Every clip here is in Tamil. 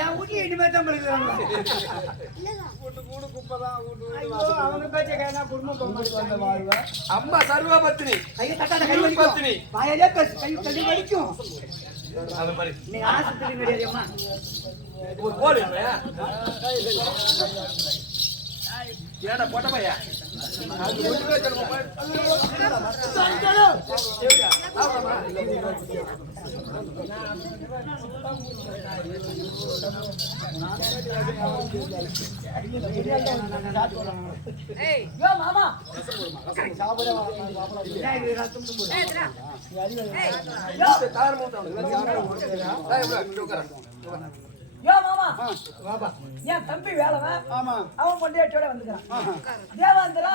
என் வீட்டுல இனிமே தான் படிக்கிறாங்க. அம்மா சர்வ பத்தினி கையை தட்டாத கை வலிக்கும். வாயிலே பேசு கை வலிக்கும். நீங்க ஆசை கிடையாது அம்மா. ஒரு போடு ஏடா போட்ட பையா மாமா என் தம்பி வேலவன் அவன் பொண்டியாட்டியோட வந்துக்கிறான். தேவாந்திரா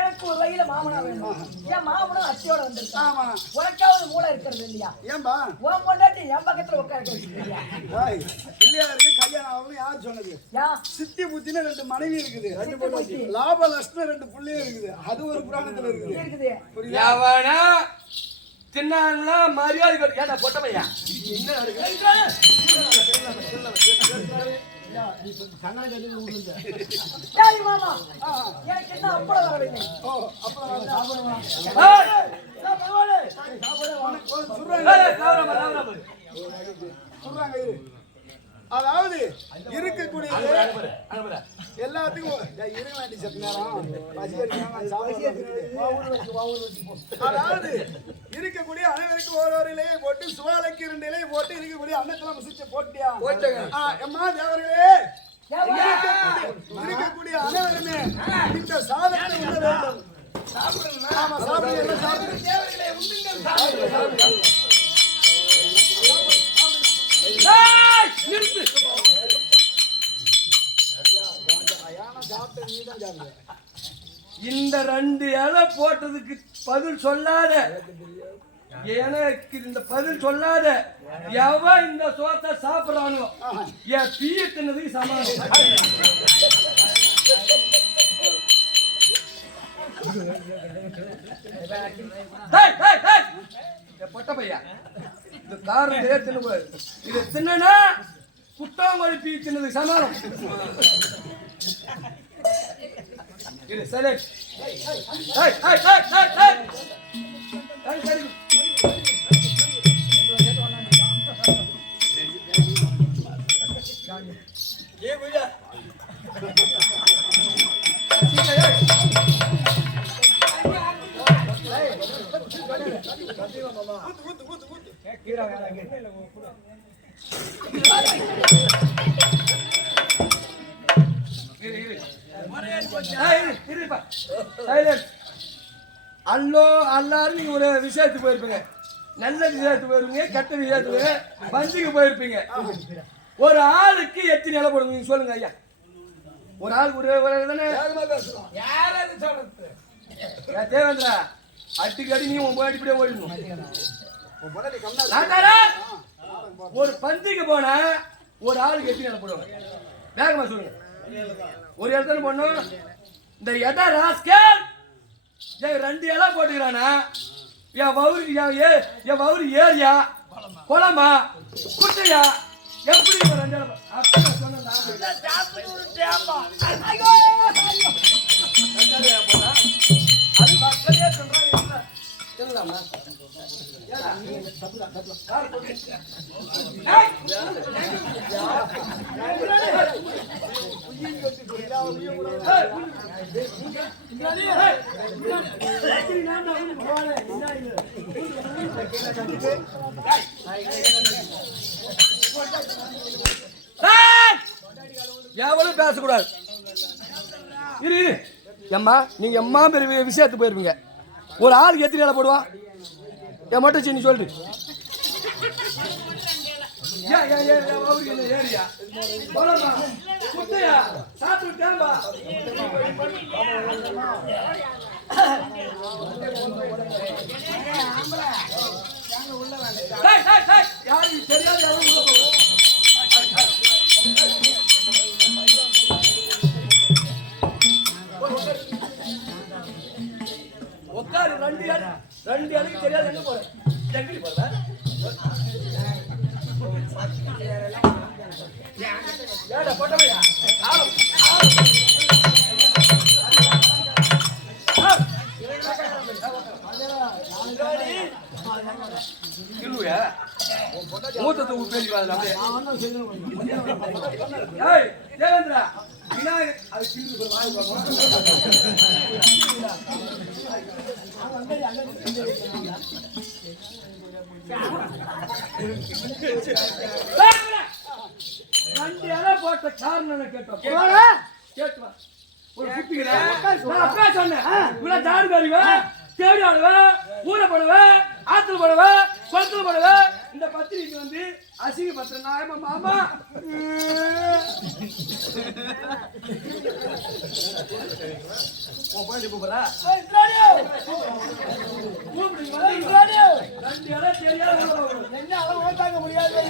எனக்கு ஒரு வகையில மாமனா வேணும். என் மாமனும் அத்தியோட வந்துருக்கான். உனக்காவது மூளை இருக்கிறது இல்லையா? உன் பொண்டாட்டி என் பக்கத்துல உட்கார இல்லையா? பிள்ளையாருக்கு கல்யாணம் ஆகணும் யார் சொன்னது? சித்தி புத்தின்னு 2 மனைவி இருக்குது, லாப நஷ்டம் 2 பிள்ளையும் இருக்குது. அது ஒரு புராணத்துல இருக்குது. சின்ன மரியாதை ஏடா போட்ட பையா மாமா எனக்கு என்ன அப்பளம் வரவில்லை. அதாவது இருக்கக்கூடிய எல்லாத்துக்கும் அதாவது இருக்கக்கூடிய அனைவருக்கும் ஒரு இலையை போட்டு சுவாலைக்கு 2 இலையை போட்டு இருக்கக்கூடிய அன்னத்தெல்லாம் சுத்தி போட்டியா அம்மா தேவர்களே இருக்கக்கூடிய அனைவருமே இந்த சாதத்தை உண்ண வேண்டும். இந்த 2 இலை போட்டதுக்கு பதில் சொல்லாத, எனக்கு இந்த பதில் சொல்லாத எவன் இந்த சோத்தை சாப்பிடறானோ என் பீய தின்னதுக்கு சமாளம். பொட்ட பையா இந்த காரணத்தையே தின்னு இதை தின்னா குட்டாமொழி பீ தின்னதுக்கு சமாளம். இது சரி அல்லோ எல்லாரும் நீங்க ஒரு விஷயத்துக்கு போயிருப்பீங்க, நல்ல விஷயத்துக்கு போயிருப்பீங்க, கெட்ட விஷயத்துக்கு பஞ்சுக்கு போயிருப்பீங்க. ஒரு ஆளுக்கு எத்தனை நிலை போடுங்க நீங்க சொல்லுங்க ஐயா. ஒரு ஆளுக்கு தேவேந்திரா அடிக்கடி நீ உன் போய் அடிப்படியே ஓடிடணும். ஒரு பந்திக்கு போனா ஒரு ஆளுக்கு எத்தனை நிலை போடுவாங்க வேகமா சொல்லுங்க. ஒரு இடத்துல போடணும். இந்த எடா ராஸ்கல் 2 இலை போட்டுக்கிறானா என் வவுரு ஏரியா குளமா குட்டையா எப்படி 2 இலை அது மக்களே சொல்றாங்க. எவ்வளவு பேசக்கூடாது. இரு எம்மா நீங்க எம்மா பெரிய விஷயத்துக்கு போயிருப்பீங்க. ஒரு ஆளுக்கு எத்தனை இலை போடுவா என் மட்டும் சின்ன சொல்லு. ஏரியா சாப்பிட்டு யாருக்கு தெரியாது உட்காரு. 2 ஏடா போட்டவையா ஆளும் மூத்தத்தை பேசி தேவேந்திரா விநாயகர் அது கிள்ளு வாங்கி போட்ட காரணம் கேட்டோம் கேட்டுவா ஒரு அப்பா சொன்னேன் இவ்வளவு தாடு கறிவ தேடி ஆடுவ ஊரை போடுவ ஆத்துல போடுவ குளத்துல போடுவ இந்த பத்திரிக்கை வந்து அசிங்க பத்திர நாயமா மாமா கூப்பிடுறா என்ன அளவு தாங்க முடியாது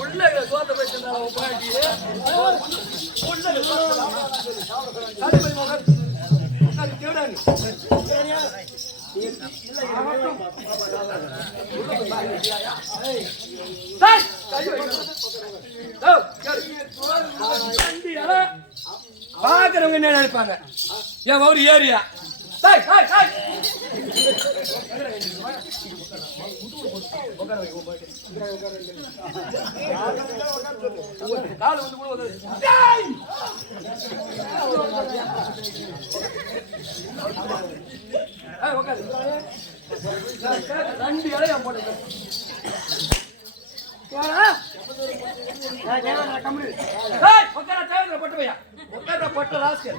உள்ள சோத்த பேசுறாங்க பாக்குறவங்க என்ன நினைப்பாங்க ஏன் ஒரு ஏரியா கால வந்து கூட ரெண்டு இலையா போட்டு பட்டுவையா பட்டு ராஸ்கர்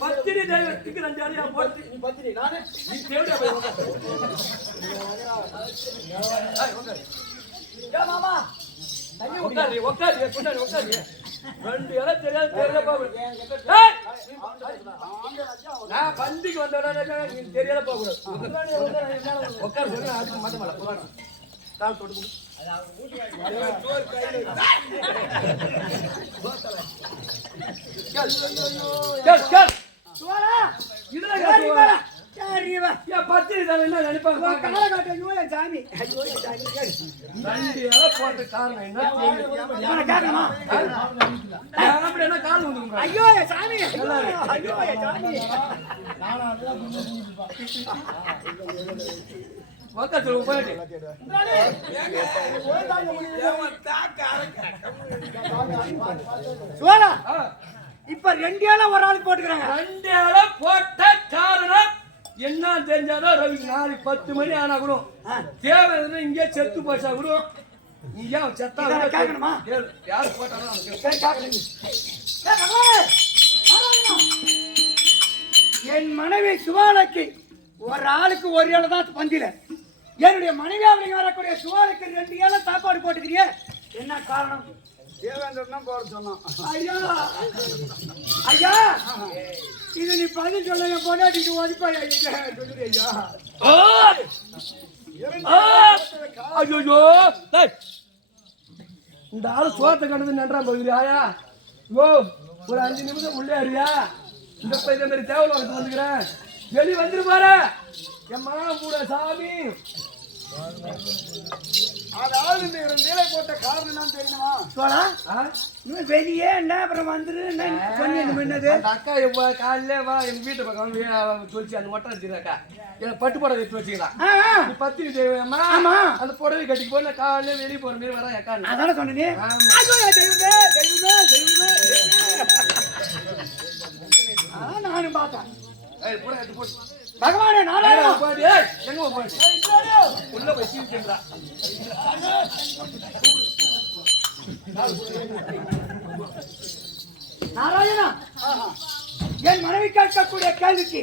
பத்திரி தெய்வத்துக்கு ரெண்டு அடியா போட்டு நீ பத்திரி நானே நீ தேவடியா மாமா உட்காரு ரெண்டு இலை தெரியாது தெரியல நான் பந்திக்கு வந்தோட தெரியல போகக்கூடாது உட்காரு சொல்லி அதுக்கு மாட்ட மாட்டேன் கால் தொட்டு பத்திரி என்ன நினைப்பாங்க சாமி போட்ட காரணம் என்ன கால் வந்து ஐயோ சாமி இப்ப ரெண்டு இலை ஒரு ஆளுக்கு போட்டுக்கிறாங்க. ரெண்டு இலை போட்ட காரணம் என்ன தெரிஞ்சாதான் ரவி நாளைக்கு 10 மணி ஆனா கூட தேவை இங்கே செத்து போச்சா கூட நீ ஏன் செத்தா கேட்கணுமா? யாரு போட்டாலும் என் மனைவி சுவாலைக்கு ஒரு ஆளுக்கு ஒரு இலை தான் பந்தில, என்னுடைய மனைவி அப்படிங்க வரக்கூடிய சுவாலைக்கு 2 இலை சாப்பாடு போட்டுக்கிறிய, என்ன காரணம்? தேவேந்திரன் போட சொன்னான். ஐயா ஐயா இது நீ பதில் சொல்ல என் பொண்டாட்டிட்டு ஒதுப்பாய் ஐயா. ஐயோ இந்த ஆளு சோத்தை கண்டது நன்றா போகிறியா? ஓ ஒரு 5 நிமிஷம் உள்ளே அறியா இந்த இதே மாதிரி தேவலை வந்துக்கிறேன், வெளி வந்துரு பாரு என் மா கூட சாமி. அதாவது இந்த 2 இலை போட்ட காரணம் என்னன்னு தெரியுமா? சோழா இன்னும் வெளியே என்ன அப்புறம் வந்துரு சொன்னீங்க என்னது அந்த அக்கா காலையில வா எங்க வீட்டு பக்கம் சொல்லிச்சு அந்த மொட்டை அடிச்சிருக்கா எனக்கு பட்டு புடவை எடுத்து வச்சுக்கலாம் பத்திரி தேவையம்மா அந்த புடவை கட்டிக்கு போய் நான் காலையில வெளியே போற மாதிரி வர அக்கா அதான சொன்னீங்க நானும் பார்த்தேன் பகவானே நாராயணா எங்க போய் உள்ள போய் சீக்கிரா நாராயணா என் மனைவி கேட்கக்கூடிய கேள்விக்கு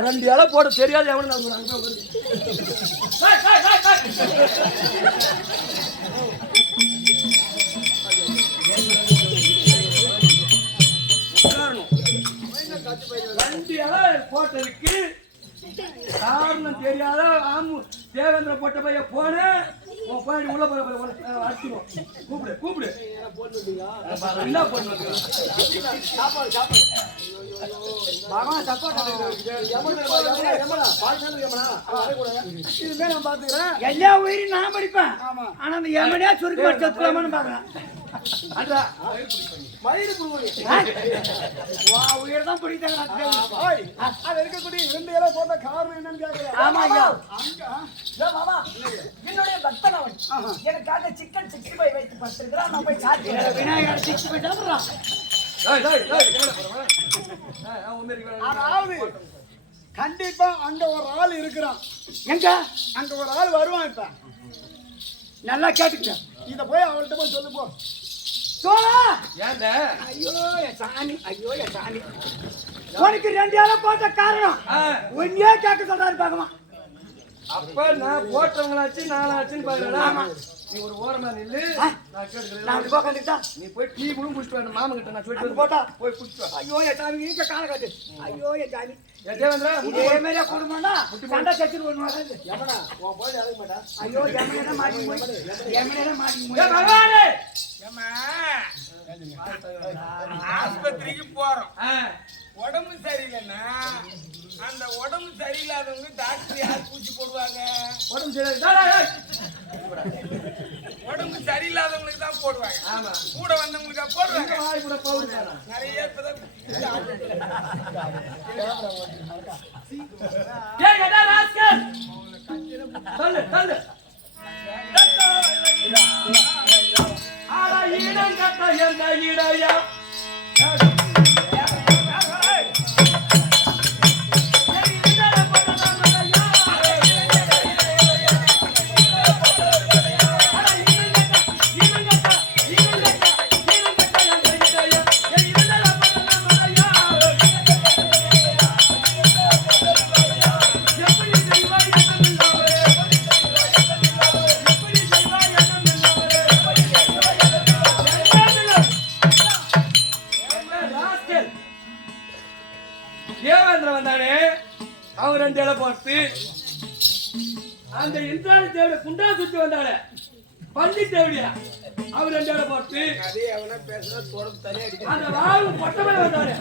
ரெண்டு இலை போட தெரியாது எவனு ரெண்டு இலை போட்டதுக்கு காரணம் தெரியாத தேவேந்திர போட்ட பைய போன போய் உள்ள அடிச்சிடும் கூப்பிடு கூப்பிடு என்ன பண்ணு எல்லா உயிரும் நான் படிப்பேன் ஆனா அந்த எம்மனே சுருக்கு படிச்சு வச்சுக்கலாமான்னு பாக்குறேன் உயிர் தான் பிடித்தாங்க இருக்கக்கூடிய 2 இலை போட்ட காரணம் என்னன்னு கேட்கிறேன். ஆமா ஐயா மாமா என்னுடைய பக்தன் அவன் எனக்காக சிக்கன் 65 வைத்து படுத்திருக்கிறான் நான் போய் சாப்பிட்டேன் விநாயகர் 65 சாப்பிடுறான் அதாவது கண்டிப்பா அங்க ஒரு ஆள் இருக்கிறான். எங்க அங்க ஒரு ஆள் வருவான். இப்ப நல்லா கேட்டுக்க இத போய் அவர்கிட்ட போய் சொல்லு போ. சோழா ஏன்டா ஐயோ என் சாமி உனக்கு 2 இலை போட்ட காரணம் ஒன்னே கேட்க சொல்றாரு பகவான். அப்ப நான் போட்டவங்களாச்சு நானாச்சுன்னு பாக்குறேன். நீ ஒரு ஓரமா நில்லு நான் கேட்டுக்கிறேன். நீ போய் டீ கூட குடிச்சிட்டு வரணும் மாமன் கிட்ட நான் சொல்லிட்டு போட்டா போய் குடிச்சிட்டு ஐயோ என் சாமி நீங்க கால காட்டு ஐயோ என் சாமி தேவேந்திரா இதே மாதிரியா குடும்பம்னா சண்டை சச்சிரு பண்ணுவாங்க எவனா உன் போய் அழைக்க மாட்டா. ஐயோ எம்மனே மாட்டி போய் பகவானே ஆஸ்பத்திரிக்கு போறோம். உடம்பு சரியில்லைன்னா அந்த உடம்பு சரியில்லாதவங்க டாக்டர் யார் பூச்சி போடுவாங்க? உடம்பு சரியில்லை உடம்பு சரியில்லாதவங்களுக்கு தான் போடுவாங்க. ஆமா கூட வந்தவங்களுக்கா போடுவாங்க. வாய் கூட பவுடர் நிறைய இப்பதான் ஏய் எடா ராஸ்கல் தள்ளு தள்ளு ஆளா ஈடம் கட்ட எந்த ஈடையா தேவேந்திர வந்தானே அவன் 2 இலை போட்டு அந்த இந்திராணி தேவிய குண்டா சுத்தி வந்தானே பள்ளி தேவியா அவன் 2 இலை போட்டு அந்த வாயு பொட்டமை வந்தானே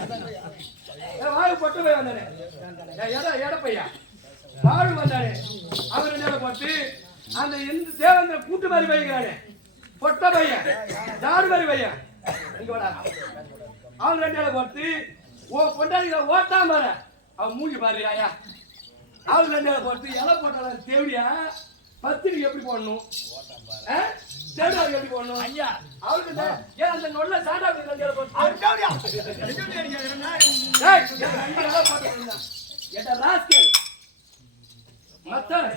வாயு பொட்டமை வந்தானே எடப்பையா வாயு வந்தானே அவன் 2 இலை போட்டு அந்த தேவேந்திர கூட்டு மாதிரி வைக்கிறானே பொட்ட பையன் ஜாடு மாதிரி பையன் இங்க வாடா அவன் 2 இலை போட்டு ஓ பொண்டாடில ஓட்டா மாற அவன் மூஞ்சி பாரு ஐயா அவள் 2 இலை போட்டு இலை போட்டாலும் தேவடியா பத்திரிக்கை எப்படி போடணும் தேவடியாருக்கு எப்படி போடணும் ஐயா அவளுக்கு ஏன் அந்த நொல்ல சாண்டா 2 இலை போட்டு ஏடா ராஸ்கல் மச்சான்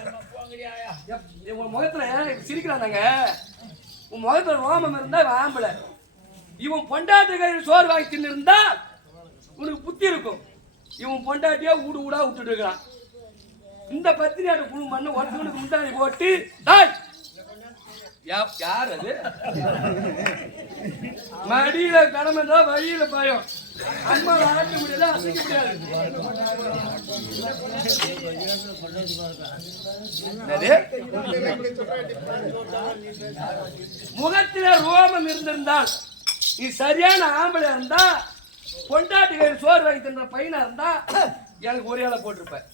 உன் முகத்துல சிரிக்கிறாங்க உன் முகத்துல ரோமம் இருந்தா இவன் ஆம்பளை இவன் பொண்டாட்டி கையில் சோறு வாங்கி தின்னு இருந்தா உனக்கு புத்தி இருக்கும் இவன் பொண்டாட்டியா ஊடு ஊடா விட்டுட்டு இருக்கான் இந்த பத்திரியாட்ட குழு மண்ணு ஒருத்தவனுக்கு முந்தாணி போட்டு யார் அது மடியில கடமைன்றா வழியில பயம் அம்மா ஆட்ட முடியல அசைக்க முடியாது முகத்தில ரோமம் இருந்திருந்தால் நீ சரியான ஆம்பளை இருந்தா பொண்டாட்டி கையில் சோறு வாங்கி தின்ற பையனா இருந்தா எனக்கு ஒரே ஆளை போட்டிருப்பேன்